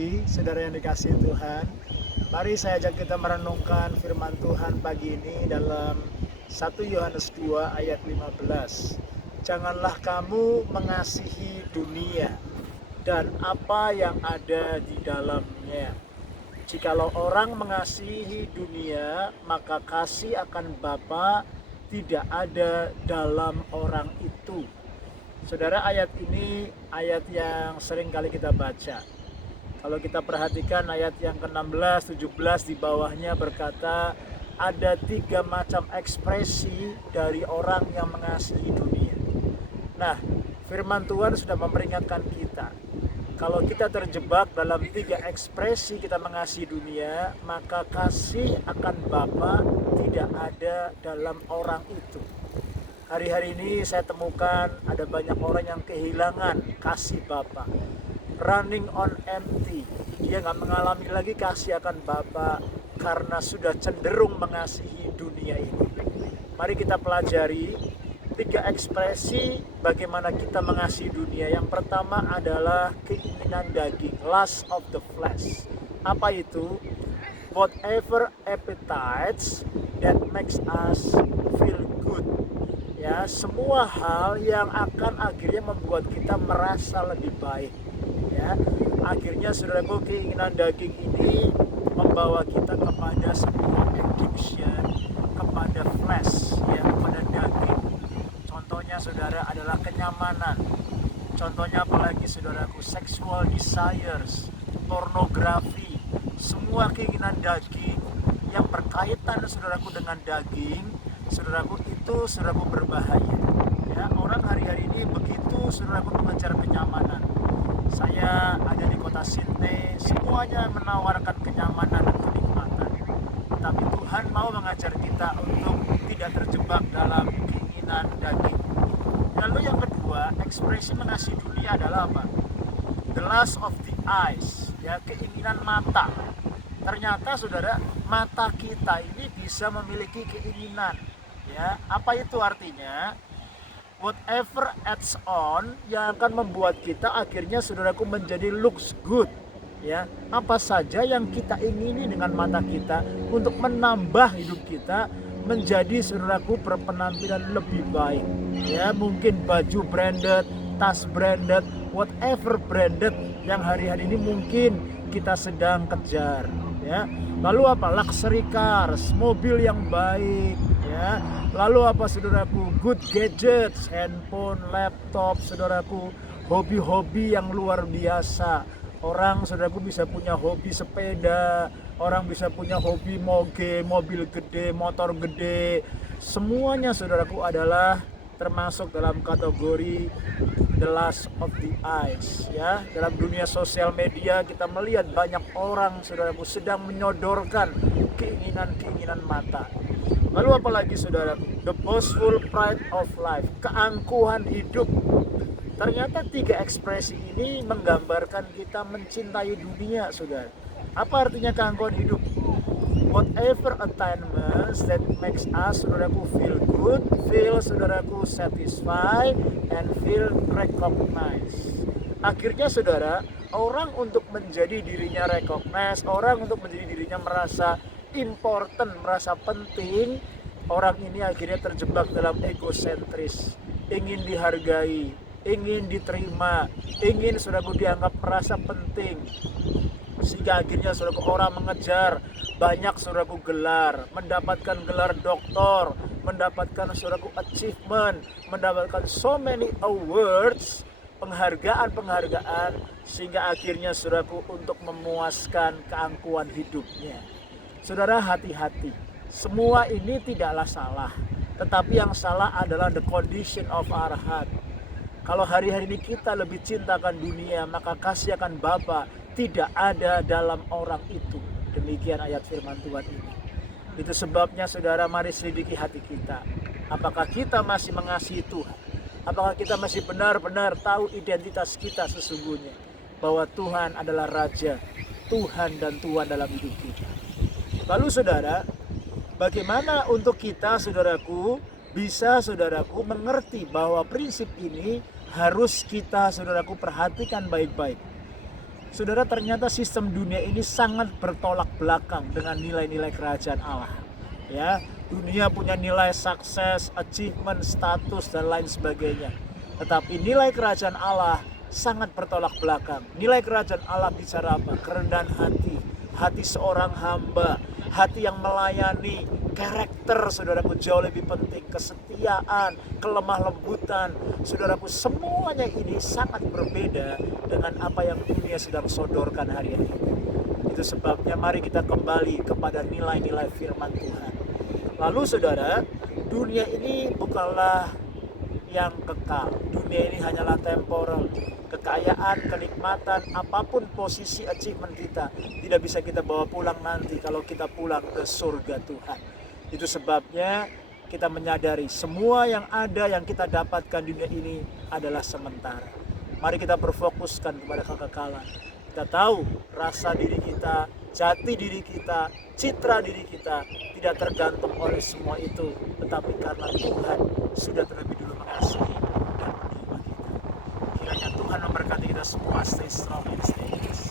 pagi, saudara yang dikasihi Tuhan. Mari saya ajak kita merenungkan firman Tuhan pagi ini dalam 1 Yohanes 2 ayat 15. Janganlah kamu mengasihi dunia dan apa yang ada di dalamnya. Jikalau orang mengasihi dunia, maka kasih akan Bapa tidak ada dalam orang itu. Saudara, ayat ini ayat yang sering kali kita baca. Kalau kita perhatikan ayat yang ke-16, 17 di bawahnya berkata ada 3 macam ekspresi dari orang yang mengasihi dunia. Nah, firman Tuhan sudah memperingatkan kita. Kalau kita terjebak dalam 3 ekspresi kita mengasihi dunia, maka kasih akan Bapa tidak ada dalam orang itu. Hari-hari ini saya temukan ada banyak orang yang kehilangan kasih Bapa. Running on empty. Dia nggak mengalami lagi kasih akan Bapa karena sudah cenderung mengasihi dunia ini. Mari kita pelajari 3 ekspresi bagaimana kita mengasihi dunia. Yang pertama adalah keinginan daging, lust of the flesh. Apa itu? Whatever appetites that makes us feel good. Ya, semua hal yang akan akhirnya membuat kita merasa lebih baik. Ya, akhirnya saudaraku, keinginan daging ini membawa kita kepada sebuah addiction, kepada flesh, ya, kepada daging. Contohnya saudara adalah kenyamanan. Contohnya apalagi saudaraku, sexual desires, pornografi, semua keinginan daging yang berkaitan saudaraku dengan daging, saudaraku, itu saudaraku berbahaya. Ya, orang hari-hari ini begitu saudaraku mengejar kenyamanan. Saya ada di kota Sydney, semuanya menawarkan kenyamanan dan kenikmatan. Tapi Tuhan mau mengajar kita untuk tidak terjebak dalam keinginan daging. Lalu yang kedua, ekspresi mengasihi dunia adalah apa? The lust of the eyes, ya, keinginan mata. Ternyata saudara, mata kita ini bisa memiliki keinginan. Ya, apa itu artinya? Whatever adds on yang akan membuat kita akhirnya saudaraku menjadi looks good. Ya, apa saja yang kita ingini dengan mata kita untuk menambah hidup kita menjadi saudaraku berpenampilan lebih baik. Ya, mungkin baju branded, tas branded, whatever branded yang hari-hari ini mungkin kita sedang kejar. Ya, lalu apa? Luxury cars, mobil yang baik. Ya, lalu apa saudaraku? Good gadgets, handphone, laptop, saudaraku, hobi-hobi yang luar biasa. Orang saudaraku bisa punya hobi sepeda, orang bisa punya hobi moge, mobil gede, motor gede. Semuanya saudaraku adalah termasuk dalam kategori the lust of the eyes. Ya, dalam dunia sosial media kita melihat banyak orang saudaraku sedang menyodorkan keinginan-keinginan mata. Lalu apalagi saudaraku? The boastful pride of life, keangkuhan hidup. Ternyata 3 ekspresi ini menggambarkan kita mencintai dunia, saudara. Apa artinya keangkuhan hidup? Whatever attainments that makes us, saudaraku, feel good, feel saudaraku satisfied, and feel recognized. Akhirnya saudara, orang untuk menjadi dirinya recognized, orang untuk menjadi dirinya merasa important, merasa penting, orang ini akhirnya terjebak dalam egosentris, ingin dihargai, ingin diterima, ingin saudaraku dianggap merasa penting, sehingga akhirnya saudaraku orang mengejar banyak saudaraku gelar, mendapatkan gelar doktor, mendapatkan saudaraku achievement, mendapatkan so many awards, penghargaan, sehingga akhirnya saudaraku untuk memuaskan keangkuhan hidupnya. Saudara, hati-hati, semua ini tidaklah salah, tetapi yang salah adalah the condition of our heart. Kalau hari-hari ini kita lebih cintakan dunia, maka kasih akan Bapa tidak ada dalam orang itu. Demikian ayat firman Tuhan ini. Itu sebabnya saudara, mari selidiki hati kita. Apakah kita masih mengasihi Tuhan? Apakah kita masih benar-benar tahu identitas kita sesungguhnya? Bahwa Tuhan adalah Raja, Tuhan dan Tuhan dalam hidup kita. Lalu saudara, bagaimana untuk kita saudaraku bisa saudaraku mengerti bahwa prinsip ini harus kita saudaraku perhatikan baik-baik. Saudara, ternyata sistem dunia ini sangat bertolak belakang dengan nilai-nilai kerajaan Allah. Ya, dunia punya nilai sukses, achievement, status dan lain sebagainya. Tetapi nilai kerajaan Allah sangat bertolak belakang. Nilai kerajaan Allah bicara apa? Kerendahan hati, hati seorang hamba, hati yang melayani, karakter saudaraku jauh lebih penting, kesetiaan, kelemah lembutan. Saudaraku, semuanya ini sangat berbeda dengan apa yang dunia sedang sodorkan hari ini. Itu sebabnya mari kita kembali kepada nilai-nilai firman Tuhan. Lalu saudara, dunia ini bukanlah yang kekal. Dunia ini hanyalah temporal. Kekayaan, kenikmatan, apapun posisi achievement kita, tidak bisa kita bawa pulang nanti kalau kita pulang ke surga Tuhan. Itu sebabnya kita menyadari semua yang ada, yang kita dapatkan di dunia ini adalah sementara. Mari kita berfokuskan kepada kekekalan. Kita tahu rasa diri kita, jati diri kita, citra diri kita tidak tergantung oleh semua itu, tetapi karena Tuhan sudah terlebih dulu mengasihi dan menerima kita. Kiranya Tuhan memberkati kita semua. Stay strong and stay blessed.